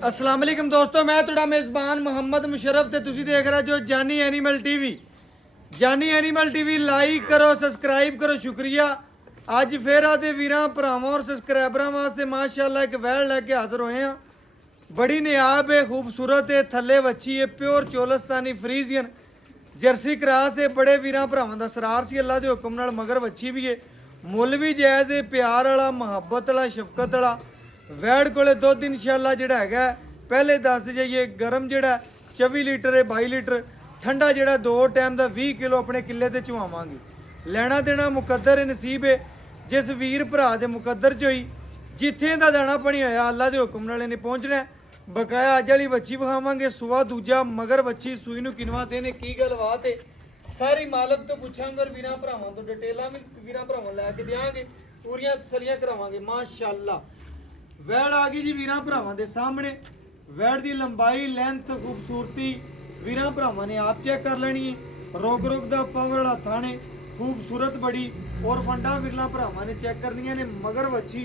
अस्सलाम वालेकुम दोस्तों, मैं ਤੁਹਾਡਾ मेज़बान मोहम्मद मुशर्रफ ਤੇ ਤੁਸੀਂ ਦੇਖ ਰਹੇ ਜੋ ਜਾਨੀ ਐਨੀਮਲ ਟੀਵੀ। ਜਾਨੀ ਐਨੀਮਲ ਟੀਵੀ ਲਾਈਕ ਕਰੋ, ਸਬਸਕ੍ਰਾਈਬ ਕਰੋ, ਸ਼ੁਕਰੀਆ। ਅੱਜ ਫੇਰ ਆਦੇ ਵੀਰਾਂ ਭਰਾਵਾਂ ਔਰ ਸਬਸਕ੍ਰਾਈਬਰਾਂ ਵਾਸਤੇ ਮਾਸ਼ਾਅੱਲਾ ਇੱਕ ਵੈੜ ਲੈ ਕੇ ਹਾਜ਼ਰ ਹੋਏ ਆ। ਬੜੀ ਨਿਆਬ ਹੈ, खूबसूरत है, थल्ले वच्छी है, pure Cholistani Friesian Jersey cross है। बड़े वीरां भरावां दा सरार सी अल्लाह दे हुक्म नाल मगर वच्छी भी है। मुੱਲ भी जायज़ है, प्यार वाला, मुहब्बत वाला, शफकत वाला। वैड़ कोले दुध इंशाअल्लाह जिहड़ा हैगा पहले दस जाइए गर्म जिहड़ा 24 लीटर है, 22 लीटर ठंडा जिहड़ा 2 टाइम का 20 किलो अपने किले ते चुवावांगे। लेना देना मुकद्दर नसीब है, जिस वीर भरा दे मुकद्दर च होई जिथे दा दाना पानी होया अल्लाह दे हुक्म नाल इहने पहुंचना। बकाया अज वाली वच्छी विखावांगे, सुआ दूजा मगर वच्छी सूई नूं किनवा देने की गलबात है सारी मालक तो पुछांगे और वीरां भरावां तो डिटेलां भी वीरां भरावां लैके देंगे, पूरियां तसलियां करावांगे। माशाअल्लाह वैड़ आ गई जी वीरां भरावां दे सामने। वैड़ दी लंबाई, लेंथ, खूबसूरती वीरां भरावां ने आप चेक कर लेनी है। रोग दा पावर वाला थाने खूबसूरत बड़ी और वंडा विरला भरावां ने चेक करनियां ने। मगर वच्छी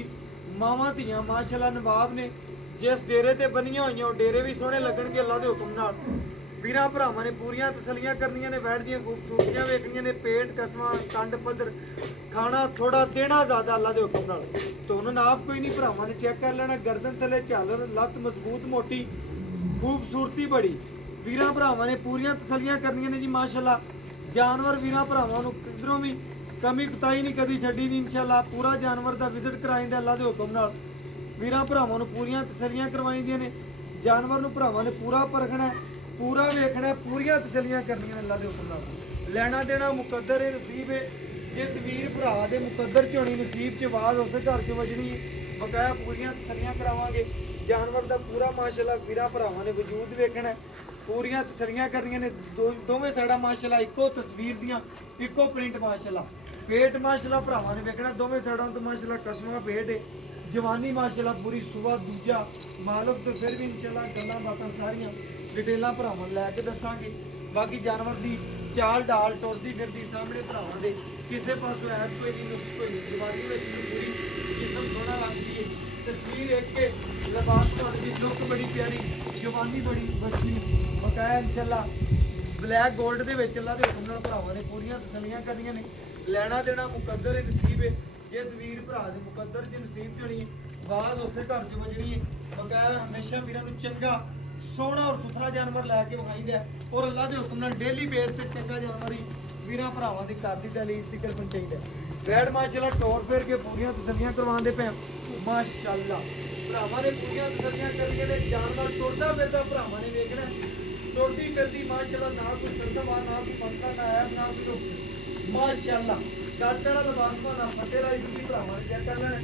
मावां धीआं माशाअल्लाह नवाब ने। जिस डेरे ते बनियां होईयां वो डेरे भी सोहणे लगणगे अल्लाह दे हुक्म नाल। वीरां भरावां ने पूरियां तसलियां करनियां ने, वैड़ दियां खूबसूरतियां वेखनियां ने। पेट कसमां कंड पद्धर, खाना थोड़ा देना ज़्यादा अल्लाह दे हुक्म नाल। धुन नाप कोई नहीं, भरावां ने चेक कर लेना। गर्दन थले झालर, लत्त मजबूत मोटी, खूबसूरती बड़ी। वीरां भरावां ने पूरियां तसलियां करनियां ने जी माशाअल्लाह। जानवर वीरां भरावां नूं किधरों भी कमी कुताई नहीं कदी छड्डी दी इंशाअल्लाह। पूरा जानवर दा विजिट कराईंदा अल्लाह दे हुक्म नाल। वीरां भरावां नूं पूरियां तसलियां करवाईंदियां ने। जानवर नूं भरावां ने पूरा परखना, पूरा वेखना, पूरियां तसलियां करनियां अल्लाह दे हुक्म नाल। लेना देना मुकद्दर है, नसीब है। जिस वीर भरा दे मुकद्दर च होनी नसीब च आवाज़ उस घर च वजनी है। बकाया पूरियां तसलियां करावांगे। जानवर दा पूरा माशाअल्लाह वीरां भरावां ने वजूद वेखना, पूरियां तसलियां करनियां ने। दोवें साइडां माशाअल्लाह इक्को तस्वीर दियां, इक्को प्रिंट माशाअल्लाह। पेट माशाअल्लाह भरावां ने वेखना, दोवें साइडां तो माशाअल्लाह कसमां पेट है। जवानी माशाअल्लाह पूरी, सुबह दूजा मालक तो फिर भी इंशाअल्लाह गल्लां बातां सारियां डिटेलां भरावां लैके दसांगे। बाकी जानवर दी चाल डाल टुरदी फिरदी सामने भरावां दे किसी पासों ऐप कोई नहीं, नुक्स कोई नहीं। जवानी में पूरी जिसम सोहना लगती है। तस्वीर एक के लिबास की लुक बड़ी प्यारी, जवानी बड़ी बच्ची। बकाया इंशाअल्लाह ब्लैक गोल्ड दे विच अल्लाह दे हुक्म नाल भरावां ने पूरियां तसलियां करनियां ने। लेना देना मुकद्दर है, नसीब है। जिस वीर भरा दे मुकद्दर च नसीब च होनी है बात उसे घर च वजनी है। बकाया हमेशा वीरां नूं चंगा सोहना और सुथरा जानवर लैके विखाईदा और अल्लाह के हुक्म नाल डेली बेस ते चंगा जानवर ही वीरां भरावां दी घर दी दहलीज तक पहुंचाईदा। वैड़ माशाअल्लाह टोर फेर के पूरियां तसलियां करवांदे पे माशाअल्लाह। भरावां ने पूरियां तसलियां करनियां ने। जानवर टुरदा फिरदा भरावां ने वेखना, टुरदी फिरदी माशाअल्लाह। ना कोई सरदवा, ना कोई मसला, ना ऐब, ना कोई नुक्स माशाअल्लाह। कट वाला लिबास ना फटे लाई भी भरावां ने चेक कर लेना।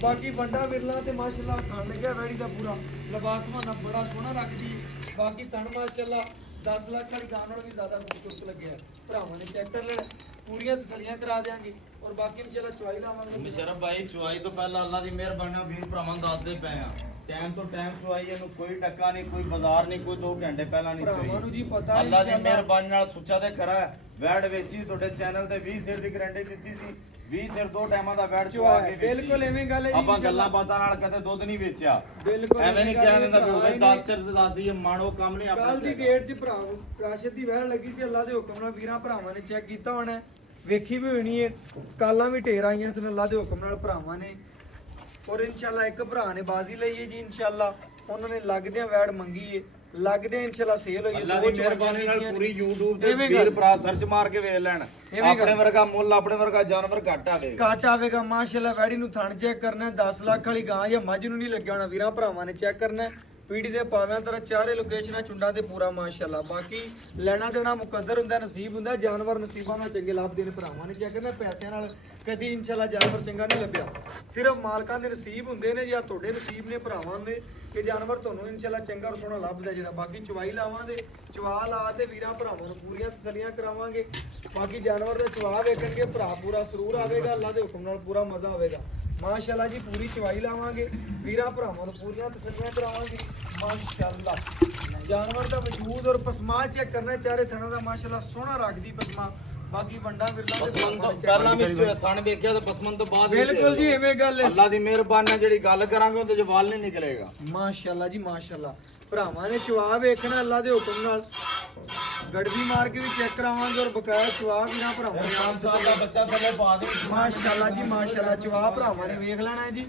बाकी वंडा विरला ते माशाअल्लाह खान लग्या वैड़ी दा पूरा लिबास माना बड़ा सोहना रखदी। बाकी तन माशाअल्लाह 10 लाख वाली गां नालों भी ज़्यादा खूबसूरत लगे भरावां ने चेक कर लेना। पूरियां तसलियां करा देंगे और बाकी इंशाअल्लाह चुवाई लावांगे। मुशर्रफ भाई चुवाई तो पहला अल्लाह की मेहरबानी वीर भरावां दसदे पे आ। टाइम तो टाइम चुवाई है, कोई टक्का नहीं, कोई बाजार नहीं, कोई 2 घंटे पहला नहीं भरावां नूं जी पता अल्लाह की मेहरबानी नाल सुच्चा ते करा। वैड़ वेची ਤੁਹਾਡੇ ਚੈਨਲ ਤੇ 20 ਸਿਰ ਦੀ ਗਾਰੰਟੀ ਦਿੱਤੀ ਸੀ। 20 ਸਿਰ 2 ਟਾਈਮਾਂ ਦਾ ਵੈੜ ਚੁਆ ਕੇ ਵੇਚੀ। ਬਿਲਕੁਲ ਐਵੇਂ ਗੱਲ ਹੈ ਜੀ। ਆਪਾਂ ਗੱਲਾਂ ਬਾਤਾਂ ਨਾਲ ਕਦੇ ਦੁੱਧ ਨਹੀਂ ਵੇਚਿਆ। ਬਿਲਕੁਲ ਐਵੇਂ ਨਹੀਂ ਕਹਿਣ ਦਿੰਦਾ ਵੀ ਉਹ 10 ਸਿਰ ਤੇ ਦੱਸਦੀ ਹੈ ਮਾਣੋ ਕੰਮ ਨਹੀਂ ਆਪਾਂ ਕੱਲ ਦੀ ਡੇਟ 'ਚ ਭਰਾ ਰਾਸ਼ਦ ਦੀ ਵੈੜ ਲੱਗੀ ਸੀ। ਅੱਲਾਹ ਦੇ ਹੁਕਮ ਨਾਲ ਵੀਰਾਂ ਭਰਾਵਾਂ ਨੇ ਚੈੱਕ ਕੀਤਾ ਹੋਣਾ, ਵੇਖੀ ਵੀ ਹੋਣੀ ਹੈ। ਕਾਲਾਂ ਵੀ ਢੇਰ ਆਈਆਂ ਸਨ ਅੱਲਾਹ ਦੇ ਹੁਕਮ ਨਾਲ ਭਰਾਵਾਂ ਨੇ। ਔਰ ਇਨਸ਼ਾਅੱਲਾ ਇੱਕ ਭਰਾ ਨੇ ਬਾਜ਼ੀ ਲਈ ਹੈ ਜੀ ਇੰਸ਼ਾਅੱਲਾ। ਉਹਨਾਂ ਨੇ ਲੱਗਦਿਆਂ ਵੈੜ ਮੰਗੀ ਹੈ, ਲੱਗਦੇ ਇਨਸ਼ਾਅੱਲਾ ਸੇਲ ਹੋਈ ਹੈ। ਅੱਲਾਹ ਦੀ ਮਿਹਰਬਾਨੀ ਨਾਲ ਪੂਰੀ YouTube ਤੇ ਵੀਰ ਭਰਾ ਸਰਚ ਮਾਰ ਕੇ ਵੇਖ ਲੈਣ। ਆਪਣੇ ਵਰਗਾ ਮੁੱਲ, ਆਪਣੇ ਵਰਗਾ ਜਾਨਵਰ ਘੱਟ ਆਵੇਗਾ। ਘੱਟ ਆਵੇਗਾ ਮਾਸ਼ਾਅੱਲਾ। ਵੈੜੀ ਨੂੰ ਥਣ ਚੈੱਕ ਕਰਨਾ, 10 ਲੱਖ ਵਾਲੀ ਗਾਂ ਜਾਂ ਮੱਝ ਨੂੰ ਨਹੀਂ ਲੱਗਿਆ ਹੋਣਾ। ਵੀਰਾਂ ਭਰਾਵਾਂ ਨੇ ਚੈੱਕ ਕਰਨਾ। ਪੀੜੀ ਦੇ ਪਾਵਿਆਂ ਤਰ੍ਹਾਂ ਚਾਰੇ ਲੋਕੇਸ਼ਨਾਂ ਚੁੰਡਾਂ ਤੇ ਪੂਰਾ ਮਾਸ਼ਾਅੱਲਾ। ਬਾਕੀ ਲੈਣਾ ਦੇਣਾ ਮੁਕੱਦਰ ਹੁੰਦਾ, ਨਸੀਬ ਹੁੰਦਾ। ਜਾਨਵਰ ਨਸੀਬਾਂ ਨਾਲ ਚੰਗੇ ਲੱਭਦੇ ਨੇ। ਭਰਾਵਾਂ ਨੇ ਚੈੱਕ ਕਰਨਾ, ਪੈਸਿਆਂ ਨਾਲ ਕਦੀ ਇੰਸ਼ਾਅੱਲਾ ਜਾਨਵਰ ਚੰਗਾ ਨਹੀਂ ਲੱਭਿਆ। ਸਿਰਫ ਮਾਲਕਾਂ ਦੇ ਨਸੀਬ ਹੁੰਦੇ ਨੇ ਜਾਂ ਤੁਹਾਡੇ ਨਸੀਬ ਨੇ ਭਰਾਵਾਂ ਦੇ ਕਿ ਜਾਨਵਰ ਤੁਹਾਨੂੰ ਇੰਸ਼ਾਅੱਲਾ ਚੰਗਾ ਔਰ ਸੋਹਣਾ ਲੱਭਦਾ ਜਿਹੜਾ। ਬਾਕੀ ਚਵਾਈ ਲਾਵਾਂਗੇ, ਚਵਾ ਲਾ ਤੇ ਵੀਰਾਂ ਭਰਾਵਾਂ ਨੂੰ ਪੂਰੀਆਂ ਤਸੱਲੀਆਂ ਕਰਾਵਾਂਗੇ। ਬਾਕੀ ਜਾਨਵਰ ਦਾ ਚਵਾ ਵੇਖਣਗੇ ਭਰਾ ਪੂਰਾ ਸਰੂਰ ਆਵੇਗਾ। ਅੱਲਾਹ ਦੇ ਹੁਕਮ ਨਾਲ ਪੂਰਾ ਮਜ਼ਾ ਆਵੇਗਾ ਮਾਸ਼ਾਅੱਲਾ ਜੀ। ਪੂਰੀ ਚਵਾਈ ਲਾਵਾਂਗੇ, ਵੀਰਾਂ ਭਰਾਵਾਂ ਨੂੰ ਪੂਰੀਆਂ ਤਸੱਲੀਆਂ ਕਰਾਵਾਂਗੇ ਮਾਸ਼ਾਅੱਲਾ। जानवर का वजूद और पसमा चेक करना, चारे थना का माशाल्लाह सोहना रखदी पसमा। ਬਾਕੀ ਵੰਡਾ ਫਿਰਦਾ ਪਸਮਨ ਤੋਂ ਪਹਿਲਾਂ ਵੀ ਥਣ ਵੇਖਿਆ ਤੇ ਪਸਮਨ ਤੋਂ ਬਾਅਦ ਵੀ ਬਿਲਕੁਲ ਜੀ ਐਵੇਂ ਗੱਲ ਹੈ ਅੱਲਾ ਦੀ ਮਿਹਰਬਾਨੀ ਨਾਲ ਜਿਹੜੀ ਗੱਲ ਕਰਾਂਗੇ ਉਹਦੇ ਚ ਵਾਲ ਨਹੀਂ ਨਿਕਲੇਗਾ। ਮਾਸ਼ਾਅੱਲਾ ਜੀ ਮਾਸ਼ਾਅੱਲਾ। ਭਰਾਵਾਂ ਨੇ ਚਵਾ ਵੇਖਣਾ ਅੱਲਾ ਦੇ ਹੁਕਮ ਨਾਲ, ਗੜਵੀ ਮਾਰ ਕੇ ਵੀ ਚੈੱਕ ਕਰਾਵਾਂਗੇ ਔਰ ਬਕਾਇਆ ਚਵਾ ਵੀ ਨਾ ਭਰਾਵਾਂ ਨੇ 5 ਸਾਲ ਦਾ ਬੱਚਾ ਥੱਲੇ ਪਾ ਦੇ। ਮਾਸ਼ਾਅੱਲਾ ਜੀ ਮਾਸ਼ਾਅੱਲਾ। ਚਵਾ ਭਰਾਵਾਂ ਨੇ ਵੇਖ ਲੈਣਾ ਜੀ,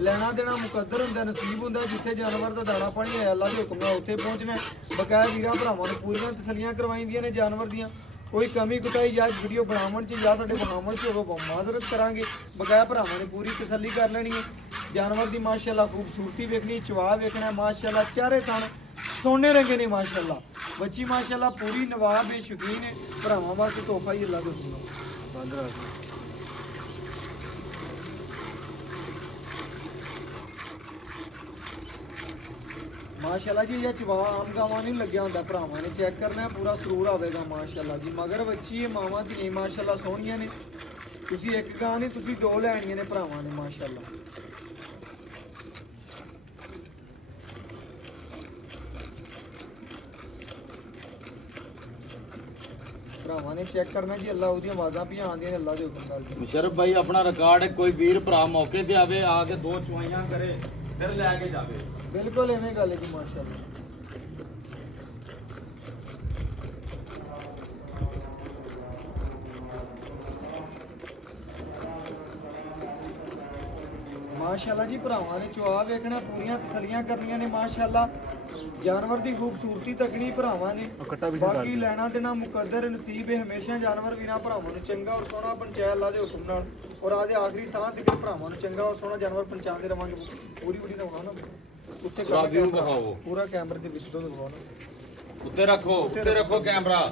ਲੈਣਾ ਦੇਣਾ ਮੁਕੱਦਰ ਹੁੰਦਾ, ਨਸੀਬ ਹੁੰਦਾ। ਜਿੱਥੇ ਜਾਨਵਰ ਦਾ ਦਾਣਾ ਪਾਣੀ ਹੈ ਅੱਲਾ ਦੇ ਹੁਕਮ ਨਾਲ ਉੱਥੇ ਪਹੁੰਚਣਾ। ਬਕਾਇਆ ਵੀਰਾਂ ਭਰਾਵਾਂ ਨੂੰ ਪੂਰੀਆਂ ਤਸੱਲੀਆਂ ਕਰਵਾਈਆਂ ਨੇ ਜਾਨਵਰ ਦੀਆਂ। ਕੋਈ ਕਮੀ ਕੁਤਾਈ ਜਾਂ ਵੀਡੀਓ ਬਣਾਉਣ 'ਚ ਜਾਂ ਸਾਡੇ ਬਣਾਉਣ 'ਚ ਹੋਵੇ ਮਾਜ਼ਰਤ ਕਰਾਂਗੇ। ਬਕਾਇਆ ਭਰਾਵਾਂ ਨੇ ਪੂਰੀ ਤਸੱਲੀ ਕਰ ਲੈਣੀ ਹੈ। ਜਾਨਵਰ ਦੀ ਮਾਸ਼ਾਅੱਲਾ ਖੂਬਸੂਰਤੀ ਵੇਖਣੀ, ਚਵਾ ਵੇਖਣਾ ਮਾਸ਼ਾਅੱਲਾ। ਚਾਰੇ ਥਣ ਸੋਨੇ ਰੰਗੇ ਨੇ ਮਾਸ਼ਾਅੱਲਾ। ਬੱਚੀ ਮਾਸ਼ਾਅੱਲਾ ਪੂਰੀ ਨਵਾਬ ਹੈ, ਸ਼ੌਕੀਨ ਹੈ। ਭਰਾਵਾਂ ਵਾਸਤੇ ਤੋਹਫਾ ਹੀ ਅੱਲਾ ਦੇ ਹੁਕਮ ਨਾਲ ਬੰਦ ਰੱਖ। ਮਾਸ਼ਾਅੱਲਾ ਜੀ ਇਹ ਚਵਾ ਆਮ ਗਾਵਾਂ ਨਹੀਂ ਲੱਗਿਆ ਹੁੰਦਾ, ਭਰਾਵਾਂ ਨੇ ਚੈੱਕ ਕਰਨਾ ਪੂਰਾ ਸਰੂਰ ਆਵੇਗਾ ਮਾਸ਼ਾਅੱਲਾ ਜੀ। ਮਗਰ ਬੱਚੀ ਇਹ ਮਾਵਾਂ ਦੀ ਮਾਸ਼ਾਅੱਲਾ ਸੋਹਣੀਆਂ ਨੇ। ਤੁਸੀਂ ਇੱਕ ਗਾਂ ਨਹੀਂ ਤੁਸੀਂ ਦੋ ਲੈਣੀਆਂ ਨੇ ਭਰਾਵਾਂ ਨੇ ਮਾਸ਼ਾਅੱਲਾ। ਭਰਾਵਾਂ ਨੇ ਚੈੱਕ ਕਰਨਾ ਜੀ, ਅੱਲਾ ਉਹਦੀਆਂ ਆਵਾਜ਼ਾਂ ਵੀ ਆਉਂਦੀਆਂ ਨੇ ਅੱਲਾ ਦੇ ਹੁਕਮ ਨਾਲ। ਮੁਸ਼ਰਫ ਭਾਈ ਆਪਣਾ ਰਿਕਾਰਡ ਹੈ, ਕੋਈ ਵੀਰ ਭਰਾ ਮੌਕੇ ਤੇ ਆਵੇ, ਆ ਕੇ 2 ਚੁਆਈਆਂ ਕਰੇ ਫਿਰ ਲੈ ਕੇ ਜਾਵੇ। ਬਿਲਕੁਲ ਐਵੇਂ ਗੱਲ ਹੈ ਜੀ ਮਾਸ਼ਾਅੱਲਾ। ਮਾਸ਼ਾਅੱਲਾ ਜੀ ਭਰਾਵਾਂ ਨੇ ਚੁਆ ਵੇਖਣਾ, ਪੂਰੀਆਂ ਤਸੱਲੀਆਂ ਕਰਨੀਆਂ ਨੇ ਮਾਸ਼ਾਅੱਲਾ। ਜਾਨਵਰ ਦੀ ਖੂਬਸੂਰਤੀ ਤੱਕਣੀ ਭਰਾਵਾਂ ਨੇ, ਬਾਕੀ ਲੈਣਾ ਦੇਣਾ ਮੁਕੱਦਰ ਨਸੀਬ ਹੈ। ਹਮੇਸ਼ਾ ਜਾਨਵਰ ਵੀਰਾਂ ਭਰਾਵਾਂ ਨੂੰ ਚੰਗਾ ਔਰ ਸੋਹਣਾ ਪਹੁੰਚਾਇਆ ਅੱਲਾ ਦੇ ਹੁਕਮ ਨਾਲ, ਔਰ ਆਦੇ ਆਖਰੀ ਸਾਹ ਤੱਕ ਭਰਾਵਾਂ ਨੂੰ ਚੰਗਾ ਔਰ ਸੋਹਣਾ ਜਾਨਵਰ ਪਹੁੰਚਾਉਂਦੇ ਰਵਾਂਗੇ। ਪੂਰੀ ਵੀਡੀਓ ਦਿਖਾਓ ਨਾ ਉੱਤੇ ਵੀਊ ਦਿਖਾਓ, ਪੂਰਾ ਕੈਮਰੇ ਦੇ ਵਿੱਚ ਤੋਂ ਦਿਖਾਓ ਨਾ। ਉੱਤੇ ਰੱਖੋ ਕੈਮਰਾ।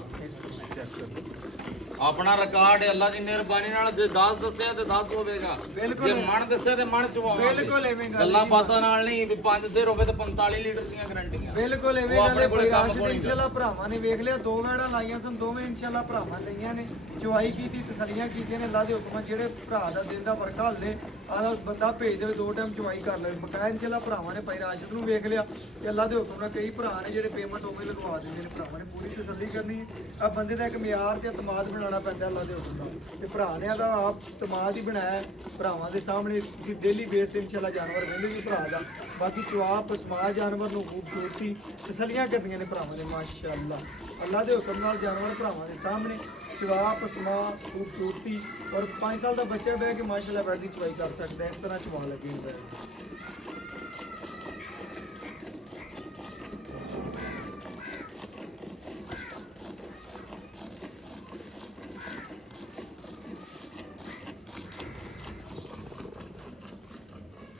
ਆਪਣਾ ਰਿਕਾਰਡ ਹੈ, ਅੱਲਾ ਦੀ ਮਿਹਰਬਾਨੀ ਨਾਲ। ਜੇ 10 ਦੱਸਿਆ ਤੇ 10 ਹੋਵੇਗਾ, ਜੇ ਮਣ ਦੱਸਿਆ ਤੇ ਮਣ ਚਵਾਵਾਂਗੇ। ਬਿਲਕੁਲ ਐਵੇਂ ਗੱਲ ਗੱਲਾਂ ਬਾਤਾਂ ਨਾਲ ਨਹੀਂ ਵੀ 5 ਸਿਰ ਹੋਵੇ ਤੇ 45 ਲੀਟਰ ਦੀਆਂ ਗਰੰਟੀਆਂ। ਬਿਲਕੁਲ ਐਵੇਂ ਗੱਲ ਹੈ। ਕੋਈ ਰਾਸ਼ਦ ਇਨਸ਼ਾਅੱਲਾ ਭਰਾਵਾਂ ਨੇ ਵੇਖ ਲਿਆ, 2 ਵੈੜਾਂ ਲਾਈਆਂ ਸਨ, ਦੋਵੇਂ ਇਨਸ਼ਾਅੱਲਾ ਭਰਾਵਾਂ ਲਈਆਂ ਨੇ। ਚੁਆਈ ਕੀਤੀ, ਤਸੱਲੀਆਂ ਕੀਤੀਆਂ ਨੇ ਅੱਲਾ ਦੇ ਹੁਕਮ। ਜਿਹੜੇ ਭਰਾ ਦਾ ਦਿਨ ਦਾ ਵਰਖਾ ਹੱਲੇ ਆਹ ਬੰਦਾ ਭੇਜ ਦੇਵੇ 2 ਟਾਈਮ ਚੁਆਈ ਕਰ ਲਵੇ। ਬਕਾਇਆ ਇਨਸ਼ਾਅੱਲਾ ਭਰਾਵਾਂ ਨੇ ਭਾਈ ਰਾਸ਼ਦ ਨੂੰ ਵੇਖ ਲਿਆ ਤੇ ਅੱਲਾ ਦੇ ਹੁਕਮ ਨਾਲ ਕਈ ਭਰਾ ਨੇ ਜਿਹੜੇ ਪੇਮੈਂਟ ਉਵੇਂ ਲਗਵਾ ਦਿੰਦੇ ਨੇ। ਭਰਾਵਾਂ ਨੇ ਪੂਰੀ ਤਸੱਲੀ ਕਰਨੀ ਹੈ। ਆ ਬੰਦੇ ਦਾ ਇੱਕ ਮਿਆਰ ਤੇ ਇਤਮਾਦ ਬਣਾਉਣਾ ਪੈਂਦਾ ਅੱਲਾ ਦੇ ਹੁਕਮ ਨਾਲ, ਤੇ ਭਰਾ ਨੇ ਦਾ ਆਪ ਇਤਮਾਦ ਹੀ ਬਣਾਇਆ ਭਰਾਵਾਂ ਦੇ ਸਾਹਮਣੇ। ਤੁਸੀਂ ਡੇਲੀ ਬੇਸ ਤੇ ਇਨਸ਼ਾਅੱਲਾ ਜਾਨਵਰ ਵੇਲੇ ਵੀ ਭਰਾ ਦਾ। ਬਾਕੀ ਚੁਆ ਪਸਮਾ ਜਾਨਵਰ ਨੂੰ ਖੂਬਸੂਰਤੀ ਤਸੱਲੀਆਂ ਕਰਨੀਆਂ ਨੇ ਭਰਾਵਾਂ ਨੇ ਮਾਸ਼ਾਅੱਲਾ। ਅੱਲਾ ਦੇ ਹੁਕਮ ਨਾਲ ਜਾਨਵਰ ਭਰਾਵਾਂ ਦੇ ਸਾਹਮਣੇ ਚਵਾ ਪਸਮਾ ਖੂਬਸੂਰਤੀ, ਔਰ 5 ਸਾਲ ਦਾ ਬੱਚਾ ਬਹਿ ਕੇ ਮਾਸ਼ਾਅੱਲਾ ਬੈਠ ਦੀ ਚਵਾਈ ਕਰ ਸਕਦਾ ਹੈ। ਇਸ ਤਰ੍ਹਾਂ ਚਵਾ ਲੱਗੀ ਹੁੰਦਾ ਹੈ।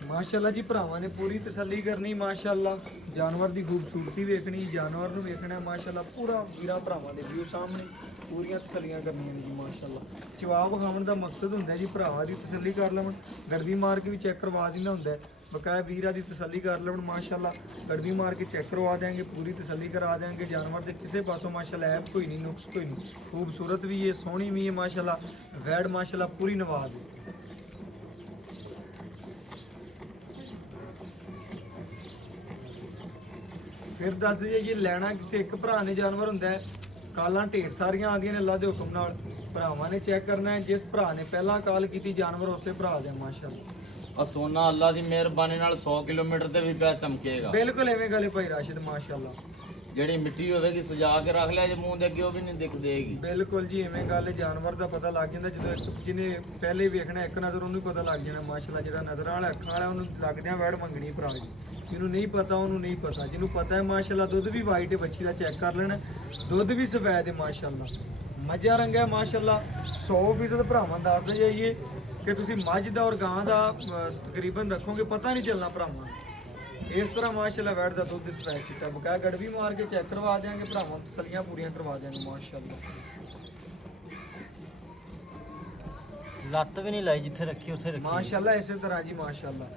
ਮਾਸ਼ਾਅੱਲਾ ਜੀ ਭਰਾਵਾਂ ਨੇ ਪੂਰੀ ਤਸੱਲੀ ਕਰਨੀ ਮਾਸ਼ਾਅੱਲਾ। ਜਾਨਵਰ ਦੀ ਖੂਬਸੂਰਤੀ ਵੇਖਣੀ, ਜਾਨਵਰ ਨੂੰ ਵੇਖਣਾ ਮਾਸ਼ਾਅੱਲਾ। ਪੂਰਾ ਵੀਰਾਂ ਭਰਾਵਾਂ ਦੇ ਵੀਡੀਓ ਸਾਹਮਣੇ ਪੂਰੀਆਂ ਤਸੱਲੀਆਂ ਕਰਨੀਆਂ ਨੇ ਜੀ ਮਾਸ਼ਾਅੱਲਾ। ਚਵਾ ਵਿਖਾਉਣ ਦਾ ਮਕਸਦ ਹੁੰਦਾ ਜੀ ਭਰਾਵਾਂ ਦੀ ਤਸੱਲੀ ਕਰ ਲਵਣ, ਗੜਵੀ ਮਾਰ ਕੇ ਵੀ ਚੈੱਕ ਕਰਵਾ ਦਿੰਦਾ ਹੁੰਦਾ। ਬਕਾਇਆ ਵੀਰਾਂ ਦੀ ਤਸੱਲੀ ਕਰ ਲਵਣ ਮਾਸ਼ਾਅੱਲਾ। ਗੜਵੀ ਮਾਰ ਕੇ ਚੈੱਕ ਕਰਵਾ ਦੇਾਂਗੇ, ਪੂਰੀ ਤਸੱਲੀ ਕਰਾ ਦੇਾਂਗੇ। ਜਾਨਵਰ ਦੇ ਕਿਸੇ ਪਾਸੋਂ ਮਾਸ਼ਾਅੱਲਾ ਐਬ ਕੋਈ ਨਹੀਂ, ਨੁਕਸ ਕੋਈ ਨਹੀਂ। ਖੂਬਸੂਰਤ ਵੀ ਹੈ, ਸੋਹਣੀ ਵੀ ਹੈ ਮਾਸ਼ਾਅੱਲਾ। ਵੈੜ ਮਾਸ਼ਾਅੱਲਾ ਪੂਰੀ ਨਵਾਜ਼ ਹੈ। ਫਿਰ ਦੱਸ ਦਈਏ ਜੀ, ਲੈਣਾ ਕਿਸੇ ਇੱਕ ਭਰਾ ਨੇ ਜਾਨਵਰ ਹੁੰਦਾ ਹੈ, ਕਾਲਾਂ ਢੇਰ ਸਾਰੀਆਂ ਆਉਂਦੀਆਂ ਨੇ ਅੱਲਾ ਦੇ ਹੁਕਮ ਨਾਲ। ਭਰਾਵਾਂ ਨੇ ਚੈੱਕ ਕਰਨਾ ਹੈ, ਜਿਸ ਭਰਾ ਨੇ ਪਹਿਲਾਂ ਕਾਲ ਕੀਤੀ ਜਾਨਵਰ ਉਸੇ ਭਰਾ ਦਾ ਮਾਸ਼ਾਅੱਲਾ। ਆ ਸੋਨਾ ਅੱਲਾ ਦੀ ਮਿਹਰਬਾਨੀ ਨਾਲ 100 ਕਿਲੋਮੀਟਰ ਤੇ ਵੀ ਪਿਆ ਚਮਕੇਗਾ। ਬਿਲਕੁਲ ਐਵੇਂ ਗੱਲ ਹੈ ਭਾਈ ਰਾਸ਼ਿਦ ਮਾਸ਼ਾਅੱਲਾ। ਜਿਹੜੀ ਮਿੱਟੀ ਹੋਵੇਗੀ ਸਜਾ ਕੇ ਰੱਖ ਲਿਆ ਜੇ ਮੂੰਹ ਦੇ ਅੱਗੇ ਉਹ ਵੀ ਨਹੀਂ ਦਿਖ ਦੇਗੀ। ਬਿਲਕੁਲ ਜੀ ਐਵੇਂ ਗੱਲ ਹੈ। ਜਾਨਵਰ ਦਾ ਪਤਾ ਲੱਗ ਜਾਂਦਾ ਜਦੋਂ ਜਿਹਨੇ ਪਹਿਲੇ ਵੇਖਣਾ ਇੱਕ ਨਜ਼ਰ ਉਹਨੂੰ ਪਤਾ ਲੱਗ ਜਾਣਾ ਮਾਸ਼ਾਅੱਲਾ। ਜਿਹੜਾ ਨਜ਼ਰਾਂ ਵਾਲਾ ਅੱਖਾਂ ਵਾਲਾ ਉਹਨੂੰ ਲੱਗਦਿਆਂ ਵੈੜ ਮੰਗਣੀ ਭਰਾ ਜੀ। ਜਿਹਨੂੰ ਨਹੀਂ ਪਤਾ ਉਹਨੂੰ ਨਹੀਂ ਪਤਾ, ਜਿਹਨੂੰ ਪਤਾ ਹੈ ਮਾਸ਼ਾਅੱਲਾ। ਦੁੱਧ ਵੀ ਵਾਈਟ ਹੈ, ਬੱਚੀ ਦਾ ਚੈੱਕ ਕਰ ਲੈਣਾ। ਦੁੱਧ ਵੀ ਸਫੈਦ ਹੈ ਮਾਸ਼ਾਅੱਲਾ। ਮੱਝਾ ਰੰਗ ਹੈ ਮਾਸ਼ਾਅੱਲਾ। 100% ਭਰਾਵਾਂ ਦੱਸਦੇ ਜਾਈਏ ਕਿ ਤੁਸੀਂ ਮੱਝ ਦਾ ਔਰ ਗਾਂ ਦਾ ਤਕਰੀਬਨ ਰੱਖੋਗੇ, ਪਤਾ ਨਹੀਂ ਚੱਲਣਾ ਭਰਾਵਾਂ। ਇਸ ਤਰ੍ਹਾਂ ਮਾਸ਼ਾਅੱਲਾ ਵੈੜ ਦਾ ਦੁੱਧ ਸਫੈਦ ਚਿੱਟਾ। ਬਕਾਇਆ ਗੜਵੀ ਮਾਰ ਕੇ ਚੈੱਕ ਕਰਵਾ ਦਿਆਂਗੇ ਭਰਾਵਾਂ, ਤਸੱਲੀਆਂ ਪੂਰੀਆਂ ਕਰਵਾ ਦਿਆਂਗੇ ਮਾਸ਼ਾਅੱਲਾ। ਲੱਤ ਵੀ ਨਹੀਂ ਲਾਈ, ਜਿੱਥੇ ਰੱਖੀ ਉੱਥੇ ਰੱਖੀ ਮਾਸ਼ਾਅੱਲਾ ਇਸੇ ਤਰ੍ਹਾਂ ਜੀ ਮਾਸ਼ਾਅੱਲਾ।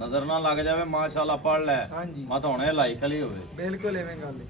ਨਜ਼ਰ ਨਾ ਲੱਗ ਜਾਵੇ ਮਾਸ਼ਾਅੱਲਾ, ਪੜ ਲੈ। ਹਾਂਜੀ ਮਤ ਹੁਣੇ ਲਾਈ ਖਲੀ ਹੋਵੇ। ਬਿਲਕੁਲ ਐਵੇਂ ਗੱਲ ਹੈ।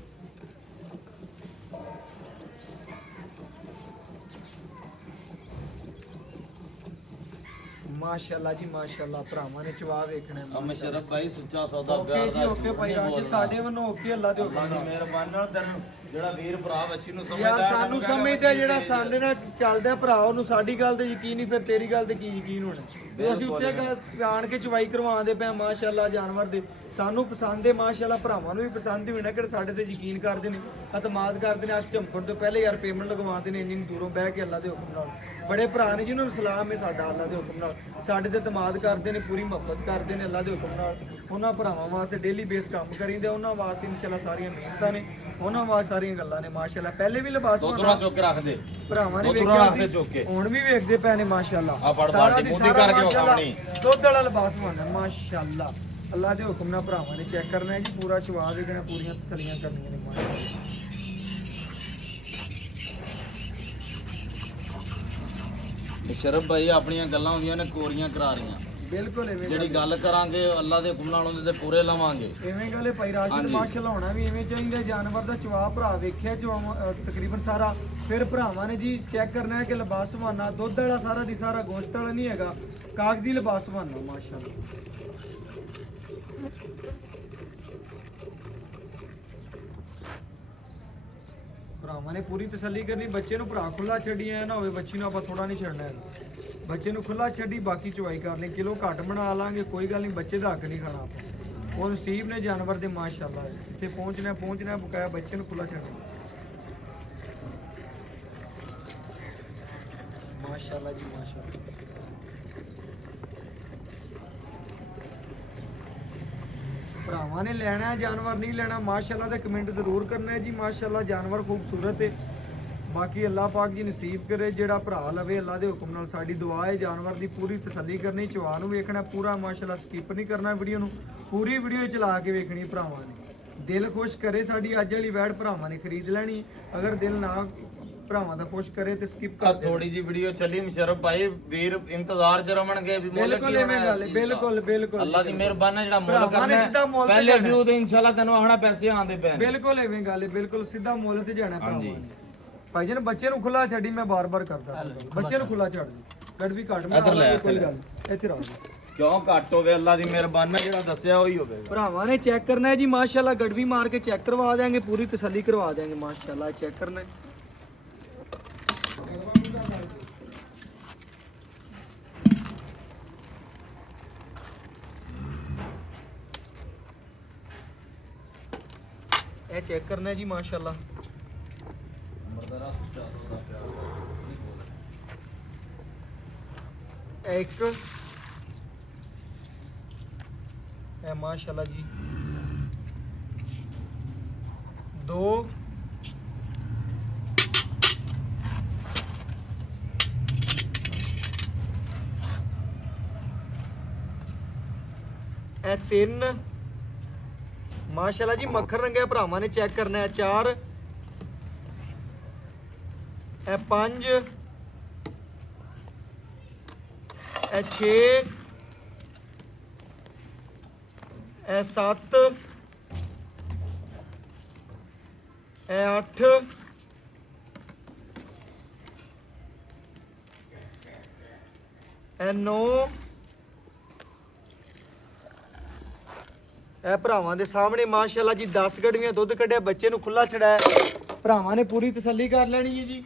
ਮਾਸ਼ਾਅੱਲਾ ਜੀ ਮਾਸ਼ਾਅੱਲਾ ਭਰਾਵਾਂ ਨੇ ਚਵਾ ਵੇਖਣਾ ਮੁਸ਼ਰਫ ਭਾਈ ਸੁੱਚਾ ਸੌਦਾ ਓਕੇ ਪਿਆਰ ਜੀ ਦਾ ਓਕੇ ਭਾਈ ਰਾਸ਼ਿਦ ਸਾਡੇ ਵੱਲੋਂ ਓਕੇ ਅੱਲਾ ਦੇ ਅੱਲਾ ਹੁਕਮ ਦੀ ਮਿਹਰਬਾਨੀ ਨਾਲ ਤੈਨੂੰ ਜਿਹੜਾ ਵੀਰ ਭਰਾ ਬੱਚੀ ਨੂੰ ਸਮਝਦਾ ਯਾਰ ਹੈ, ਸਾਨੂੰ ਤੈਨੂੰ ਕਹਿੰਦਾ ਸਮਝਦਾ ਬੱਚੀ ਜਿਹੜਾ ਦੇ। ਸਾਡੇ ਨਾਲ ਚੱਲਦਾ ਭਰਾ ਉਹਨੂੰ ਸਾਡੀ ਗੱਲ ਤੇ ਯਕੀਨ ਨਹੀਂ ਫਿਰ ਤੇਰੀ ਗੱਲ ਤੇ ਕੀ ਯਕੀਨ ਹੋਣਾ ਤੇ ਅਸੀਂ ਉੱਤੇ ਆਣ ਕੇ ਚਵਾਈ ਕਰਵਾਉਂਦੇ ਪਏ ਮਾਸ਼ਾਅੱਲਾ ਜਾਨਵਰ ਦੇ ਸਾਨੂੰ ਪਸੰਦ ਹੈ ਮਾਸ਼ਾਅੱਲਾ ਭਰਾਵਾਂ ਨੂੰ ਵੀ ਪਸੰਦ ਹੀ ਹੋਣਾ ਕਿ ਸਾਡੇ ਤੇ ਯਕੀਨ ਕਰਦੇ ਨੇ ਇਤਮਾਦ ਕਰਦੇ ਨੇ ਅੱਜ ਝੰਪਣ ਤੋਂ ਪਹਿਲੇ ਯਾਰ ਪੇਮੈਂਟ ਲਗਵਾਉਂਦੇ ਨੇ ਇੰਨੀ ਦੂਰੋਂ ਬਹਿ ਕੇ ਅੱਲਾ ਦੇ ਹੁਕਮ ਨਾਲ ਬੜੇ ਭਰਾ ਨੇ ਜਿਨ੍ਹਾਂ ਨੂੰ ਸਲਾਮ ਹੈ ਸਾਡਾ ਅੱਲਾ ਦੇ ਹੁਕਮ ਨਾਲ ਸਾਡੇ ਤੇ ਇਤਮਾਦ ਕਰਦੇ ਨੇ ਪੂਰੀ ਮੁਹੱਬਤ ਕਰਦੇ ਨੇ ਅੱਲਾ ਦੇ ਹੁਕਮ ਨਾਲ ਉਹਨਾਂ ਭਰਾਵਾਂ ਵਾਸਤੇ ਡੇਲੀ ਬੇਸ ਕੰਮ ਕਰੀਂਦੇ ਉਹਨਾਂ ਵਾਸਤੇ ਇਨਸ਼ਾਅੱਲਾ ਸਾਰੀਆਂ ਮਿਹਨਤਾਂ ਨੇ ਉਹਨਾਂ ਵਾਸਤੇ ਸਾਰੀਆਂ ਗੱਲਾਂ ਨੇ ਮਾਸ਼ਾਅੱਲਾ ਪਹਿਲੇ ਵੀ ਲਿਬਾਸ ਦੁੱਧਰਾ ਚੁੱਕ ਕੇ ਰੱਖ ਦੇ ਭਰਾਵਾਂ ਨੇ ਦੁੱਧਰਾ ਵੇਖਿਆ ਰੱਖ ਦੇ ਸੀ ਚੁੱਕ ਕੇ ਹੁਣ ਵੀ ਵੇਖਦੇ ਪਏ ਨੇ ਮਾਸ਼ਾਅੱਲਾ ਆ ਫੜ ਸਾਰਾ ਬਾਲਟੀ ਦੀ ਮੂੰਹ ਦੀ ਸਾਰਾ ਕਰਕੇ ਮਾਸ਼ਾਅੱਲਾ ਵਿਖਾਉਣੀ। ਦੁੱਧ ਵਾਲਾ ਲਿਬਾਸ ਬਣਨਾ ਮਾਸ਼ਾਅੱਲਾ ਅੱਲਾ ਦੇ ਹੁਕਮ ਨਾਲ ਭਰਾਵਾਂ ਨੇ ਚੈੱਕ ਕਰਨਾ ਹੈ ਜੀ ਪੂਰਾ ਚਵਾ ਵੇਖਣਾ ਪੂਰੀਆਂ ਤਸੱਲੀਆਂ ਕਰਨੀਆਂ ਨੇ ਮਾਸ਼ਾਅੱਲਾ ਮੁਸ਼ਰਫ ਭਾਈ ਆਪਣੀਆਂ ਗੱਲਾਂ ਹੁੰਦੀਆਂ ਨੇ ਕੋਰੀਆਂ ਕਰਾ ਰਹੀਆਂ ਬਿਲਕੁਲ ਐਵੇਂ ਜਿਹੜੀ ਗੱਲ ਕਰਾਂਗੇ ਅੱਲਾ ਦੇ ਹੁਕਮ ਨਾਲ ਉਹਦੇ ਤੇ ਪੂਰੇ ਲਵਾਂਗੇ ਐਵੇਂ ਗੱਲ ਹੈ ਭਾਈ ਰਾਸ਼ਿਦ ਹਾਂਜੀ। ਮਾਸ਼ਾਅੱਲਾ ਹੋਣਾ ਵੀ ਐਵੇਂ ਚਾਹੀਦਾ ਜਾਨਵਰ ਦਾ ਚਵਾ ਭਰਾ ਵੇਖਿਆ ਚਵਾ ਤਕਰੀਬਨ ਸਾਰਾ ਫਿਰ ਭਰਾਵਾਂ ਨੇ ਜੀ ਚੈੱਕ ਕਰਨਾ ਹੈ ਕਿ ਲਿਬਾਸ ਬਹਾਨਾ ਦੁੱਧ ਵਾਲਾ ਸਾਰਾ ਦੀ ਸਾਰਾ ਗੋਸ਼ਤ ਵਾਲਾ ਨਹੀਂ ਹੈਗਾ ਕਾਗਜ਼ੀ ਲਿਬਾਸ ਬਹਾਨਾ ਮਾਸ਼ਾਅੱਲਾ ਭਰਾਵਾਂ ਨੇ ਪੂਰੀ ਤਸੱਲੀ ਕਰਨੀ ਬੱਚੇ ਨੂੰ ਭਰਾ ਖੁੱਲਾ ਛੱਡੀ ਐ ਨਾ ਹੋਵੇ ਬੱਚੀ ਨੂੰ ਆਪਾਂ ਥੋੜਾ ਨਹੀਂ ਛੱਡਣਾ ਹੈ ਬੱਚੇ ਨੂੰ ਖੁੱਲਾ ਛੱਡੀ ਬਾਕੀ ਚਵਾਈ ਕਰ ਲਈ ਕਿਲੋ ਘੱਟ ਬਣਾ ਲਾਂਗੇ ਕੋਈ ਗੱਲ ਨਹੀਂ ਬੱਚੇ ਦਾ ਹੱਕ ਨਹੀਂ ਖਾਣਾ ਆਪਾਂ ਉਹ ਨਸੀਬ ਨੇ ਜਾਨਵਰ ਦੇ ਮਾਸ਼ਾਅੱਲਾ ਇੱਥੇ ਪਹੁੰਚਣਾ ਬਕਾਇਆ ਬੱਚੇ ਨੂੰ ਖੁੱਲਾ ਛੱਡਣਾ ਮਾਸ਼ਾਅੱਲਾ ਜੀ ਮਾਸ਼ਾਅੱਲਾ ਭਰਾਵਾਂ ਨੇ ਲੈਣਾ ਹੈ ਜਾਨਵਰ ਨਹੀਂ ਲੈਣਾ ਮਾਸ਼ਾਅੱਲਾ ਤੇ ਕਮੈਂਟ ਜ਼ਰੂਰ ਕਰਨਾ ਹੈ ਜੀ ਮਾਸ਼ਾਅੱਲਾ ਜਾਨਵਰ ਖੂਬਸੂਰਤ ਹੈ ਬਾਕੀ ਅੱਲਾਹ ਪਾਕ ਜੀ ਨਸੀਬ ਕਰੇ ਜਿਹੜਾ ਭਰਾ ਲਵੇ ਅੱਲਾਹ ਦੇ ਹੁਕਮ ਨਾਲ ਸਾਡੀ ਦੁਆ ਹੈ ਜਾਨਵਰ ਦੀ ਪੂਰੀ ਤਸੱਲੀ ਕਰਨੀ ਚਵਾ ਨੂੰ ਵੇਖਣਾ ਪੂਰਾ ਮਾਸ਼ਾਅੱਲਾ ਸਕਿਪ ਨਹੀਂ ਕਰਨਾ ਵੀਡੀਓ ਨੂੰ ਪੂਰੀ ਵੀਡੀਓ ਚਲਾ ਕੇ ਵੇਖਣੀ ਭਰਾਵਾਂ ਨੇ ਦਿਲ ਖੁਸ਼ ਕਰੇ ਸਾਡੀ ਅੱਜ ਵਾਲੀ ਵੈਡ ਭਰਾਵਾਂ ਨੇ ਖਰੀਦ ਲੈਣੀ ਅਗਰ ਦਿਲ ਨਾ ਭਰਾਵਾਂ ਦਾ ਖੁਸ਼ ਕਰੇ ਤੇ ਸਕਿਪ ਕਰ ਦੇ ਥੋੜੀ ਜੀ ਵੀਡੀਓ ਚੱਲੀ ਮੁਸ਼ਰਫ ਭਾਈ ਵੀਰ ਇੰਤਜ਼ਾਰ ਚ ਰਵਣਗੇ ਵੀ ਮੁੱਲ ਬਿਲਕੁਲ ਕੀ ਐਵੇਂ ਹੋਣਾ ਗੱਲ ਹੈ ਬਿਲਕੁਲ ਬਿਲਕੁਲ ਅੱਲਾ ਦੀ ਮਿਹਰਬਾਨੀ ਨਾਲ ਜਿਹੜਾ ਮੁੱਲ ਭਰਾਵਾਂ ਨੇ ਕਰਨਾ ਸਿੱਧਾ ਮੁੱਲ ਤੇ ਪਹਿਲੇ ਜਾਣਾ। ਵਿਊ ਤੇ ਇਨਸ਼ਾਅੱਲਾ ਤੈਨੂੰ ਆਹਣਾ ਪੈਸੇ ਆਉਂਦੇ ਪਏ ਨੇ ਬਿਲਕੁਲ ਐਵੇਂ ਗੱਲ ਹੈ ਬਿਲਕੁਲ ਸਿੱਧਾ ਮੁੱਲ ਤੇ ਜਾਣਾ ਹਾਂਜੀ। ਭਰਾਵਾਂ ਨੇ ਭਾਈ ਜਨ ਬੱਚੇ ਨੂੰ ਖੁੱਲਾ ਛੱਡੀ ਮੈਂ ਬਾਰ-ਬਾਰ ਕਰਦਾ ਬੱਚੇ ਨੂੰ ਖੁੱਲਾ ਛੱਡ ਦੀ ਗੜਵੀ ਘੱਟ ਮੈਂ ਇੱਧਰ ਲੈ, ਆਵਾਂਗੇ, ਕੋਈ ਇੱਧਰ ਗੱਲ ਨੀ। ਇੱਥੇ ਰੱਖ ਕਿਉਂ ਘੱਟ ਹੋਵੇ ਅੱਲਾ ਦੀ ਮਿਹਰਬਾਨੀ ਨਾਲ ਜਿਹੜਾ ਦੱਸਿਆ ਉਹੀ ਹੋਵੇਗਾ ਭਰਾਵਾਂ ਨੇ ਚੈੱਕ ਕਰਨਾ ਹੈ ਜੀ ਮਾਸ਼ਾਅੱਲਾ ਗੜਵੀ ਮਾਰ ਕੇ ਚੈੱਕ ਕਰਵਾ ਦੇਾਂਗੇ ਪੂਰੀ ਤਸੱਲੀ ਕਰਵਾ ਦੇਾਂਗੇ ਮਾਸ਼ਾਅੱਲਾ ਚੈੱਕ ਕਰਨਾ ਹੈ ਇਹ ਚੈੱਕ ਕਰਨਾ ਹੈ ਜੀ ਮਾਸ਼ਾਅੱਲਾ ਇੱਕ ਇਹ ਮਾਸ਼ਾਅੱਲਾ ਜੀ ਦੋ ਇਹ ਤਿੰਨ ਮਾਸ਼ਾਅੱਲਾ ਜੀ ਮੱਖਣ ਰੰਗਿਆ ਭਰਾਵਾਂ ਨੇ ਚੈੱਕ ਕਰਨਾ ਹੈ ਚਾਰ ਇਹ ਪੰਜ ਇਹ 6 ਇਹ 7 ਇਹ 8 ਇਹ 9 ਇਹ ਭਰਾਵਾਂ ਦੇ ਸਾਹਮਣੇ ਮਾਸ਼ਾਅੱਲਾ ਜੀ 10 ਗੜਵੀਆਂ ਦੁੱਧ ਕੱਢਿਆ ਬੱਚੇ ਨੂੰ ਖੁੱਲਾ ਛੜਾਇਆ ਭਰਾਵਾਂ ਨੇ ਪੂਰੀ ਤਸੱਲੀ ਕਰ ਲੈਣੀ ਹੈ ਜੀ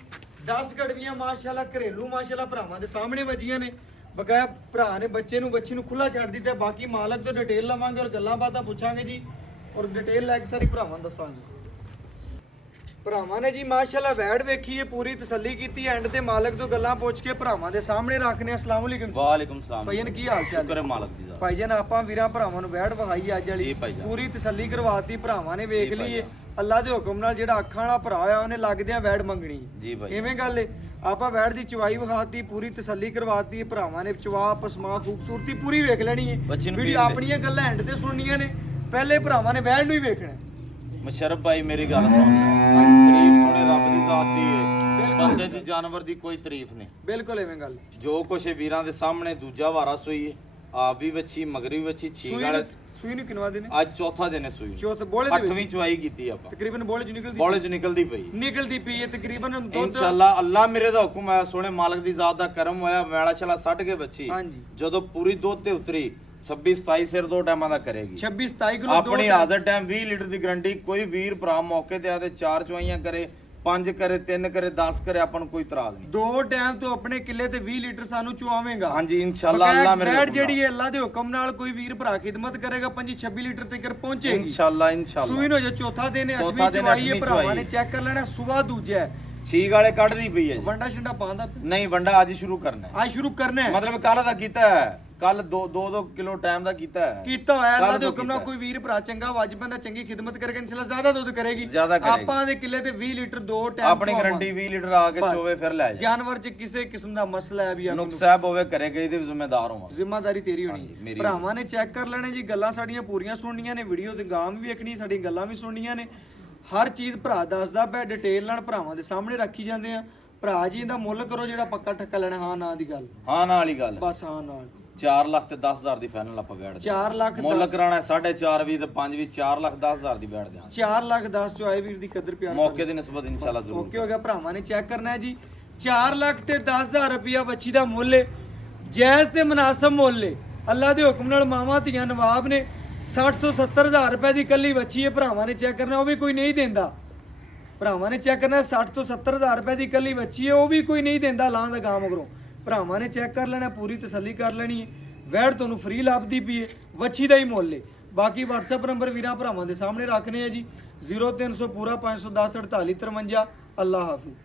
10 ਗੜਵੀਆਂ ਮਾਸ਼ਾਅੱਲਾ ਘਰੇਲੂ ਮਾਸ਼ਾਅੱਲਾ ਭਰਾਵਾਂ ਦੇ ਸਾਹਮਣੇ ਵੱਜੀਆਂ ਨੇ ਬਕਾਇਆ ਭਰਾ ਨੇ ਬੱਚੇ ਨੂੰ ਬੱਚੀ ਨੂੰ ਖੁੱਲਾ ਛੱਡ ਦਿੱਤਾ ਬਾਕੀ ਮਾਲਕ ਤੋਂ ਡਿਟੇਲ ਲਵਾਂਗੇ ਔਰ ਗੱਲਾਂ ਬਾਤਾਂ ਪੁੱਛਾਂਗੇ ਜੀ ਔਰ ਡਿਟੇਲ ਲੈ ਕੇ ਸਾਰੀ ਭਰਾਵਾਂ ਨੂੰ ਦੱਸਾਂਗੇ ਭਰਾਵਾਂ ਨੇ ਜੀ ਮਾਸ਼ਾਅੱਲਾ ਵੈੜ ਵੇਖੀ ਹੈ ਪੂਰੀ ਤਸੱਲੀ ਕੀਤੀ ਐਂਡ ਤੇ ਮਾਲਕ ਤੋਂ ਗੱਲਾਂ ਪੁੱਛ ਕੇ ਭਰਾਵਾਂ ਦੇ ਸਾਹਮਣੇ ਰੱਖਨੇ ਅਸਲਾਮ ਅਲੈਕੁਮ ਵਾਲੇਕੁਮ ਸਲਾਮ ਭਾਈਜਨ ਕੀ ਹਾਲ ਚਾਲ ਸ਼ੁਕਰ ਹੈ ਮਾਲਕ ਦੀ ਜ਼ਾਤ ਭਾਈਜਨ ਆਪਾਂ ਵੀਰਾਂ ਭਰਾਵਾਂ ਨੂੰ ਵੈੜ ਵਿਖਾਈ ਅੱਜ ਵਾਲੀ ਜੀ ਭਾਈਜਾਨ। ਪੂਰੀ ਤਸੱਲੀ ਕਰਵਾਤੀ ਭਰਾਵਾਂ ਨੇ ਵੇਖ ਜੀ ਲਈ ਹੈ ਭਾਈਜਾਨ। ਅੱਲਾ ਦੇ ਹੁਕਮ ਨਾਲ ਜਿਹੜਾ ਅੱਖਾਂ ਵਾਲਾ ਭਰਾ ਹੋਇਆ ਉਹਨੇ ਲੱਗਦਿਆਂ ਵੈੜ ਮੰਗਣੀ ਜੀ ਭਾਈ ਐਵੇਂ ਗੱਲ ਏ ਆਪਾਂ ਵੈੜ ਦੀ ਚਵਾਈ ਵਿਖਾਤੀ ਪੂਰੀ ਤਸੱਲੀ ਕਰਵਾਤੀ ਭਰਾਵਾਂ ਨੇ ਚਵਾ ਪਸਮਾ ਖੂਬਸੂਰਤੀ ਪੂਰੀ ਵੇਖ ਲੈਣੀ ਬੱਚੀ ਹੈ ਨੂੰ ਵੀਡੀਓ ਪੀਣ ਦੇ। ਆਪਣੀਆਂ ਗੱਲਾਂ ਐਂਡ ਤੇ ਸੁਣਨੀਆਂ ਨੇ ਪਹਿਲੇ ਭਰਾਵਾਂ ਨੇ ਵੈੜ ਨੂੰ ਹੀ ਵੇਖਣਾ ਹੈ। ਮੁਸ਼ਰਫ ਭਾਈ ਮੇਰੀ ਗੱਲ ਸੁਣ ਲੈ ਤਾਰੀਫ ਸੁਣੇ ਰੱਬ ਦੀ ਜ਼ਾਤ ਦੀ ਹੈ ਬਿਲਕੁਲ। ਬੰਦੇ ਦੀ ਜਾਨਵਰ ਦੀ ਕੋਈ ਤਾਰੀਫ ਨਹੀਂ ਬਿਲਕੁਲ ਐਵੇਂ ਗੱਲ ਜੋ ਕੁਛ ਇਹ ਵੀਰਾਂ ਦੇ ਸਾਹਮਣੇ ਦੂਜਾ ਵਾਰਾ ਸੋਈ ਹੈ ਆਪ ਵੀ ਵੱਛੀ ਮਗਰ ਵੀ ਵੱਛੀ ਛੀਗ ਸੂਈ ਵਾਲੇ ਨੂੰ- ਸੂਈ ਨੂੰ ਕਿੰਨਵਾ ਦਿਨ ਅੱਜ ਚੌਥਾ ਦਿਨ ਹੈ ਸੂਈ ਨੂੰ। ਚੌਥ ਬੋਲੇ ਦੇ ਵਿੱਚ 8ਵੀਂ ਚਵਾਈ ਕੀਤੀ ਆਪਾਂ, ਤਕਰੀਬਨ ਬੋਲੇ ਚ ਨਿਕਲਦੀ ਬੋਲੇ ਚ ਨਿਕਲਦੀ ਪਈ ਨਿਕਲਦੀ ਪਈ ਹੈ ਤਕਰੀਬਨ ਦੁੱਧ। ਇਨਸ਼ਾਅੱਲਾ ਅੱਲਾ ਮੇਰੇ ਦਾ ਹੁਕਮ ਹੈ, ਸੋਹਣੇ ਮਾਲਕ ਦੀ ਜ਼ਾਤ ਦਾ ਕਰਮ ਹੋਇਆ, ਮੈਲਾ ਛਲਾ ਛੱਡ ਕੇ ਬੱਚੀ ਹਾਂਜੀ। ਜਦੋਂ ਪੂਰੀ ਦੁੱਧ ਤੇ ਉਤਰੀ 26 27 ਸਿਰ ਦੋ ਟਾਈਮਾਂ ਦਾ ਕਰੇਗੀ। 26 27 ਕਿਲੋ ਆਪਣੀ ਹਾਜ਼ਰ ਟਾਈਮ 20 ਲੀਟਰ ਦੀ ਗਰੰਟੀ। ਕੋਈ ਵੀਰ ਭਰਾ ਮੌਕੇ ਤੇ ਆਦੇ 4 ਚਵਾਈਆਂ ਕਰੇ, 5 ਕਰੇ, 3 ਕਰੇ, 10 ਕਰੇ, ਆਪਾਂ ਨੂੰ ਕੋਈ ਇਤਰਾਜ਼ ਨਹੀਂ। ਦੋ ਟਾਈਮ ਤੋਂ ਆਪਣੇ ਕਿੱਲੇ ਤੇ 20 ਲੀਟਰ ਸਾਨੂੰ ਚੁਆਵੇਂਗਾ। ਹਾਂਜੀ ਇਨਸ਼ਾਅੱਲਾ ਅੱਲਾ ਮੇਰੇ ਬੈਠ ਜਿਹੜੀ ਹੈ ਅੱਲਾ ਦੇ ਹੁਕਮ ਨਾਲ ਕੋਈ ਵੀਰ ਭਰਾ ਖਿਦਮਤ ਕਰੇਗਾ 25 26 ਲੀਟਰ ਤੱਕ ਪਹੁੰਚੇਗੀ ਇਨਸ਼ਾਅੱਲਾ ਇਨਸ਼ਾਅੱਲਾ। ਸੂਈ ਨੂੰ ਜੇ ਚੌਥਾ ਦਿਨ ਹੈ, 8ਵੀਂ ਚਵਾਈ ਹੈ, ਭਰਾਵਾਂ ਨੇ ਚੈੱਕ ਕਰ ਲੈਣਾ। ਸਵੇਰ ਦੂਜਾ ਹੈ, ਛੀਕ ਵਾਲੇ ਕੱਢਦੀ ਪਈ ਹੈ ਜੀ। ਵੰਡਾ ਛੰਡਾ ਪਾਉਂਦਾ ਨਹੀਂ ਵੰਡਾ ਅੱਜ ਸ਼ੁਰੂ ਕਰਨਾ ਹੈ। ਅੱਜ ਸ਼ੁਰੂ ਕਰਨਾ ਹੈ। ਮਤਲਬ ਕੱਲ ਦਾ ਕੀਤਾ ਹੈ, ਕੱਲ 2 ਕਿਲੋ ਟਾਈਮ ਦਾ ਕੀਤਾ ਹੈ। ਕੀਤਾ ਹੋਇਆ ਅੱਲਾ ਕੱਲ੍ਹ ਦੇ ਤੋਂ ਹੁਕਮ ਨਾਲ ਕੀਤਾ। ਕੋਈ ਵੀਰ ਭਰਾ ਚੰਗਾ ਵੱਜ ਪੈਂਦਾ, ਚੰਗੀ ਖਿਦਮਤ ਕਰਕੇ ਇਨਸ਼ਾਅੱਲਾ ਜ਼ਿਆਦਾ ਦੁੱਧ ਕਰੇਗੀ। ਜ਼ਿਆਦਾ ਕਰੇਗੀ। ਆਪਾਂ ਦੇ ਕਿੱਲੇ ਤੇ 20 ਲੀਟਰ ਦੋ ਟਾਈਮ ਆਪਣੀ ਗਾਰੰਟੀ 20 ਲੀਟਰ ਆ ਕੇ ਬਸ। ਚੋਵੇ ਫਿਰ ਲੈ ਜਾ। ਜਾਨਵਰ ਚ ਕਿਸੇ ਕਿਸਮ ਦਾ ਮਸਲਾ ਹੈ ਵੀ ਆ ਨੁਕਸ ਸਾਹਿਬ ਹੋਵੇ ਘਰੇ ਗਈ ਤੇ ਵੀ ਜ਼ਿੰਮੇਦਾਰ ਹੋਵਾਂ। ਜ਼ਿੰਮੇਵਾਰੀ ਤੇਰੀ ਹਾਂਜੀ, ਹੋਣੀ। ਮੇਰੀ ਭਰਾਵਾਂ ਨੇ ਚੈੱਕ ਕਰ ਲੈਣੇ ਜੀ, ਗੱਲਾਂ ਸਾਡੀਆਂ ਪੂਰੀਆਂ ਸੁਣਨੀਆਂ ਨੇ, ਵੀਡੀਓ ਤੇ ਗਾਮ ਵੀ ਵੇਖਣੀ, ਸਾਡੀ ਗੱਲਾਂ ਵੀ ਸੁਣਨੀਆਂ ਨੇ। ਹਰ ਚੀਜ਼ ਭਰਾ ਦੱਸਦਾ ਪਿਆ, ਡਿਟੇਲ ਨਾਲ ਭਰਾਵਾਂ ਦੇ ਸਾਹਮਣੇ ਰੱਖੀ ਜਾਂਦੇ ਆ। ਭਰਾ ਜੀ ਇਹਦਾ ਮੁੱਲ ਕਰੋ ਜਿਹੜਾ ਪੱਕਾ ਠੱਕਾ ਲੈਣਾ, ਹਾਂ ਨਾ ਦੀ ਗੱਲ, ਹਾਂ ਨਾਲ ਵਾਲੀ ਗੱਲ। ਬਸ ਹਾਂ ਨਾਲ। 4 ਲੱਖ ਤੇ 10,000 ਦੀ ਫਾਈਨਲ ਆਪਾਂ ਬੈਠ 4 ਲੱਖ ਮੁੱਲ ਕਰਾਣਾ 4.5 ਵੀ ਤੇ 5 ਵੀ 4 ਲੱਖ 10,000 ਦੀ ਬੈਠ ਦਿਆਂ। 4 ਲੱਖ 10 ਚੋਂ ਆਏ ਵੀਰ ਦੀ ਕਦਰ ਪਿਆਰ ਮੌਕੇ ਦੀ ਨਿਸਬਤ ਇਨਸ਼ਾਅੱਲਾ ਜ਼ਰੂਰ। ਓਕੇ ਹੋ ਗਿਆ। ਭਰਾਵਾਂ ਨੇ ਚੈੱਕ ਕਰਨਾ ਹੈ ਜੀ। 4 ਲੱਖ ਤੇ 10,000 ਰੁਪਇਆ ਬੱਚੀ ਦਾ ਮੁੱਲ ਹੈ, ਜਾਇਜ਼ ਤੇ ਮੁਨਾਸਬ ਮੁੱਲ ਹੈ। ਅੱਲਾ ਦੇ ਹੁਕਮ ਨਾਲ ਮਾਵਾਂ ਧੀਆਂ ਨਵਾਬ ਨੇ। 60 ਤੋਂ 70,000 ਰੁਪਏ ਦੀ ਕੱਲੀ ਬੱਚੀ ਹੈ। ਭਰਾਵਾਂ ਨੇ ਚੈੱਕ ਕਰਨਾ, ਉਹ ਵੀ ਕੋਈ ਨਹੀਂ ਦਿੰਦਾ। ਭਰਾਵਾਂ ਨੇ ਚੈੱਕ ਕਰਨਾ 60 ਤੋਂ 70,000 ਰੁਪਏ ਦੀ ਕੱਲੀ ਬੱਚੀ ਹੈ, ਉਹ ਵੀ ਕੋਈ ਨਹੀਂ ਦਿੰਦਾ ਲਾਂ ਦਾ ਗਾਂ ਮਗਰੋਂ। ਭਰਾਵਾਂ ਨੇ ਚੈੱਕ ਕਰ ਲੈਣਾ, ਪੂਰੀ ਤਸੱਲੀ ਕਰ ਲੈਣੀ ਹੈ। ਵੈੜ ਤੁਹਾਨੂੰ ਫ੍ਰੀ ਲੱਭਦੀ ਪਈ ਹੈ, ਵੱਛੀ ਦਾ ਹੀ ਮੁੱਲ ਹੈ। ਬਾਕੀ WhatsApp ਨੰਬਰ ਵੀਰਾਂ ਭਰਾਵਾਂ ਦੇ ਸਾਹਮਣੇ ਰੱਖਨੇ ਆ ਜੀ। 0300 ਪੂਰਾ 510 48 53। ਅੱਲਾ ਹਾਫਿਜ਼।